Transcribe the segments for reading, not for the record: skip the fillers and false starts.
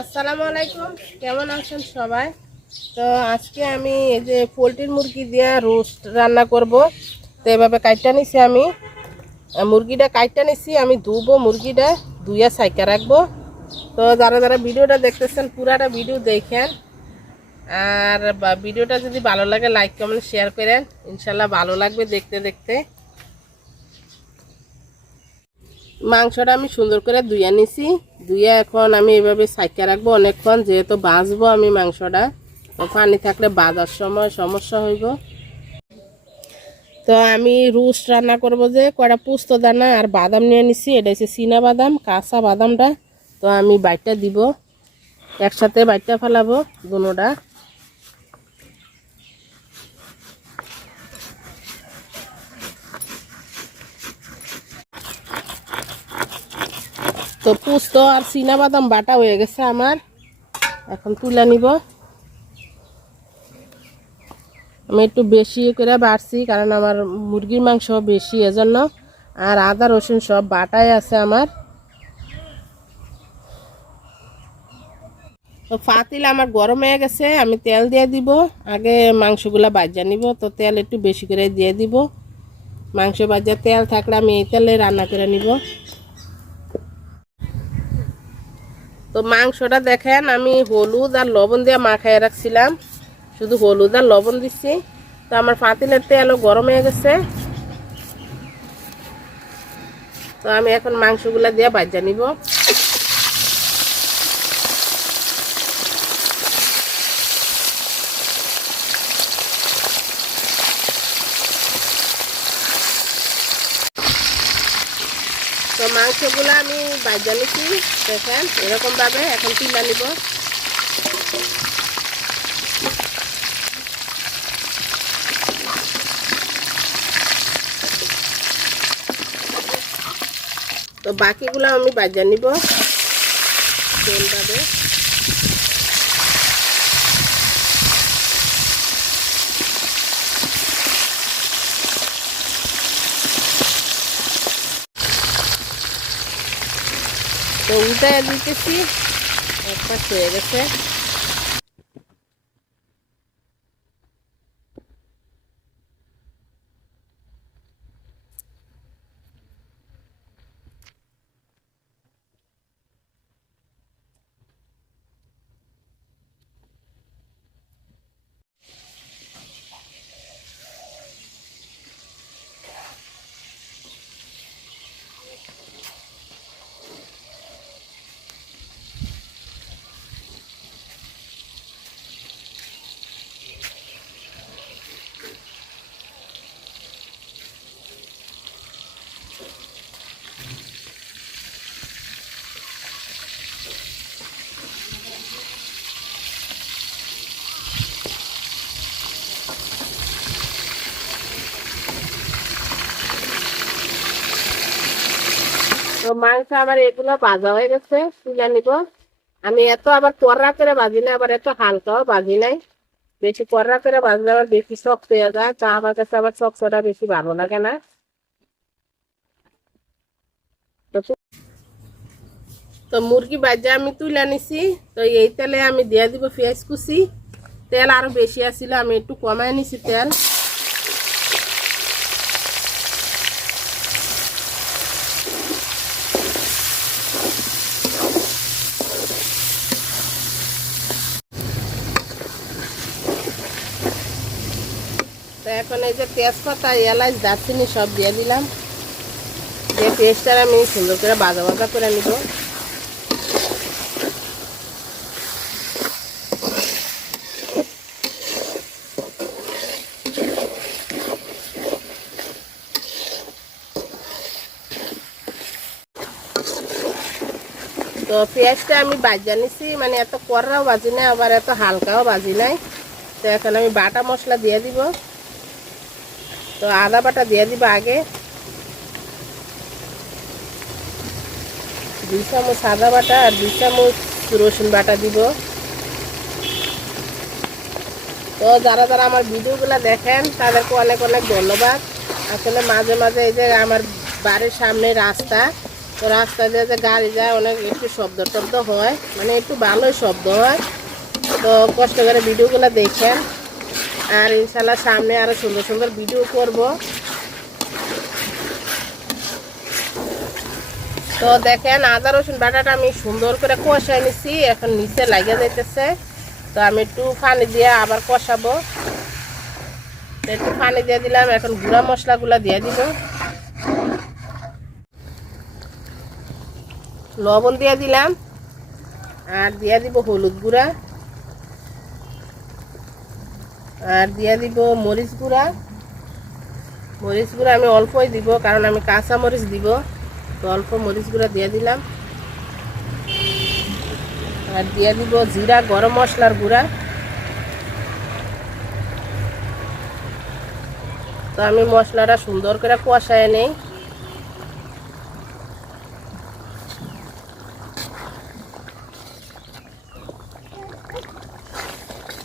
আসসালামু আলাইকুম, কেমন আছেন সবাই? তো আজকে আমি এই যে পোলট্রির মুরগি দিয়ে রোস্ট রান্না করব। তো এভাবে কাইটটা নিছি, আমি মুরগিটা কাইটটা নিছি, আমি ধুবো মুরগিটা, ধুইয়া সাইকা রাখবো। তো যারা যারা ভিডিওটা দেখতেছেন পুরাটা ভিডিও দেখেন, আর ভিডিওটা যদি ভালো লাগে লাইক কমেন্ট শেয়ার করেন, ইনশাল্লাহ ভালো লাগবে দেখতে দেখতে। মাংসটা আমি সুন্দর করে ধুইয়া নিছি, ধুইয়া এখন আমি এভাবে সাইকা রাখবো অনেকক্ষণ, যেহেতু ভাজবো আমি মাংসটা, তো পানি থাকলে ভাজার সময় সমস্যা হইব। তো আমি রোস্ট রান্না করব, যে কয়টা পোস্ত দানা আর বাদাম নিয়ে নিছি, এটা হচ্ছে চীনা বাদাম, কাঁচা বাদামটা। তো আমি বাইটটা দিব, একসাথে বাইটটা ফেলাবো দুটোটা। তো পোস্ত আর চীনা বাদাম বাটা হয়ে গেছে আমার, এখন তুলে নিব। আমি একটু বেশি করে বাড়ছি, কারণ আমার মুরগির মাংস বেশি এজন্য। আর আদা রসুন সব বাটাই আছে আমার। তো পাতিল আমার গরম হয়ে গেছে, আমি তেল দিয়ে দিব। আগে মাংসগুলা ভাজা নিব, তো তেল একটু বেশি করে দিয়ে দিব। মাংস ভাজা তেল থাকলে আমি এই তেলে রান্না করে নিব। তো মাংসটা দেখেন আমি হলুদ আর লবণ দিয়ে মাখায় রাখছিলাম, শুধু হলুদ আর লবণ দিচ্ছি। তো আমার পাতিলের তেলও গরম হয়ে গেছে, তো আমি এখন মাংসগুলা দিয়ে ভাজা নিব। তো মাংসগুলো আমি ভাজা নিচ্ছি, দেখেন এরকমভাবে। এখন তুলে নিব। তো বাকিগুলো আমি ভাজা নিব তেলভাবে। তো উল্টায় দিতেছি, একবার হয়ে গেছে। তো মাংস আমার এগুলো ভাজা হয়ে গেছে, তুলে নিব। আমি এত আবার কড়া করে ভাজি না, আবার এত হালকাও ভাজি নাই। বেশি কড়া করে ভাজলে আবার বেশি শক্ত হয়ে যায়, তা আমার কাছে আবার শক্তটা বেশি ভালো লাগে না। তো মুরগি ভাজা আমি তুলে নিছি। তো এই তেলে আমি দিয়ে দিব পেঁয়াজ কুচি। তেল আরো বেশি আসছিল, আমি একটু কমায় নিছি তেল। তো এখন এই যে তেজপাতা, এলাচ, দারচিনি সব দিয়ে দিলাম, দিয়ে পেঁয়াজটা আমি সুন্দর করে ভাজা ভাজা করে নিব। তো পেঁয়াজটা আমি ভাজা নিছি, মানে এত কড়াও ভাজি নাই, আবার এত হালকাও ভাজি নাই। তো এখন আমি বাটা মশলা দিয়ে দিব। তো আদা বাটা দিয়ে দিব আগে, 2 চামচ আদা বাটা আর 2 চামচ রসুন বাটা দিব। তো যারা যারা আমার ভিডিওগুলো দেখেন তাদেরকে অনেক অনেক ধন্যবাদ। আসলে মাঝে মাঝে এই যে আমার বাড়ির সামনে রাস্তা, তো রাস্তা দিয়ে যে গাড়ি যায় অনেক একটু শব্দ টব্দ হয়, মানে একটু ভালোই শব্দ হয়। তো কষ্ট করে ভিডিওগুলো দেখেন, আর ইনশাল্লাহ সামনে আরও সুন্দর সুন্দর ভিডিও করব। তো দেখেন আদা রসুন বাটাটা আমি সুন্দর করে কষাই নিছি, এখন নিচে লাগিয়ে যাইতেছে। তো আমি একটু পানি দিয়ে আবার কষাবো। একটু পানি দিয়ে দিলাম, এখন গুঁড়া মশলাগুলো দিয়ে দিব। লবণ দিয়ে দিলাম, আর দিয়ে দিব হলুদ গুঁড়া, আর দিয়ে দিব মরিচ গুঁড়া। মরিচ গুঁড়া আমি অল্পই দিব, কারণ আমি কাঁচা মরিচ দিব। তো অল্প মরিচ গুঁড়া দিয়ে দিলাম, আর দিয়ে দিব জিরা গরম মশলার গুঁড়া। তো আমি মশলাটা সুন্দর করে কষায় নেই।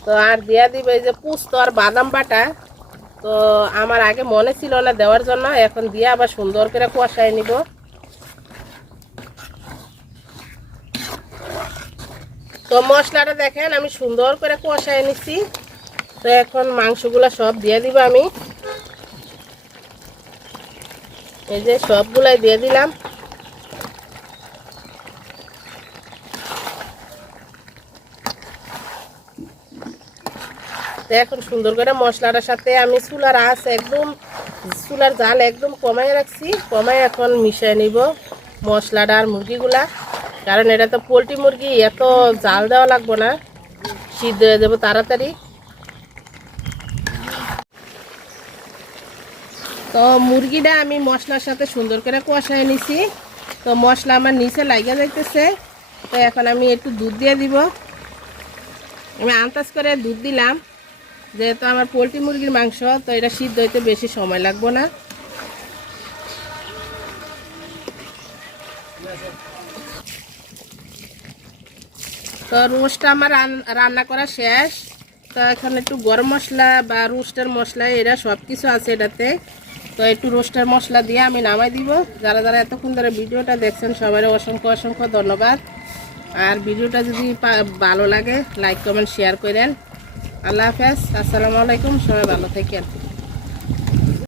তো আর দিয়া দিব এই যে পোস্ত আর বাদাম বাটা। তো আমার আগে মনে ছিল না দেওয়ার জন্য, এখন দিয়ে আবার সুন্দর করে কষায় নিব। তো মশলাটা দেখেন আমি সুন্দর করে কষায় নিচ্ছি। তো এখন মাংসগুলো সব দিয়ে দিব আমি, এই যে সবগুলাই দিয়ে দিলাম। এখন সুন্দর করে মশলাটার সাথে আমি চুলার আঁচ একদম, চুলার জাল একদম কমাই রাখছি, কমাই এখন মিশিয়ে নিব মশলাটা আর মুরগিগুলা। কারণ এটা তো পোলট্রি মুরগি, এত জাল দেওয়া লাগবে না, সিদ্ধ হয়ে যাবো তাড়াতাড়ি। তো মুরগিটা আমি মশলার সাথে সুন্দর করে কষাই নিছি। তো মশলা আমার নিচে লাগিয়ে যাইতেছে। তো এখন আমি একটু দুধ দিয়ে দিব। আমি আন্দাজ করে দুধ দিলাম, যেহেতু আমার পোলট্রি মুরগির মাংস, তো এটা সিদ্ধ হইতে বেশি সময় লাগবে না। তো রোস্টটা আমার রান্না করা শেষ। তো এখন একটু গরম মশলা বা রোস্টের মশলা এরা সব কিছু আছে এটাতে। তো একটু রোস্টের মশলা দিয়ে আমি নামাই দিব। যারা যারা এতক্ষণ ধরে ভিডিওটা দেখছেন সবাই অসংখ্য অসংখ্য ধন্যবাদ। আর ভিডিওটা যদি ভালো লাগে লাইক কমেন্ট শেয়ার করেন। আল্লাহ হাফেজ, আসসালামু আলাইকুম, সবাই ভালো থাকেন।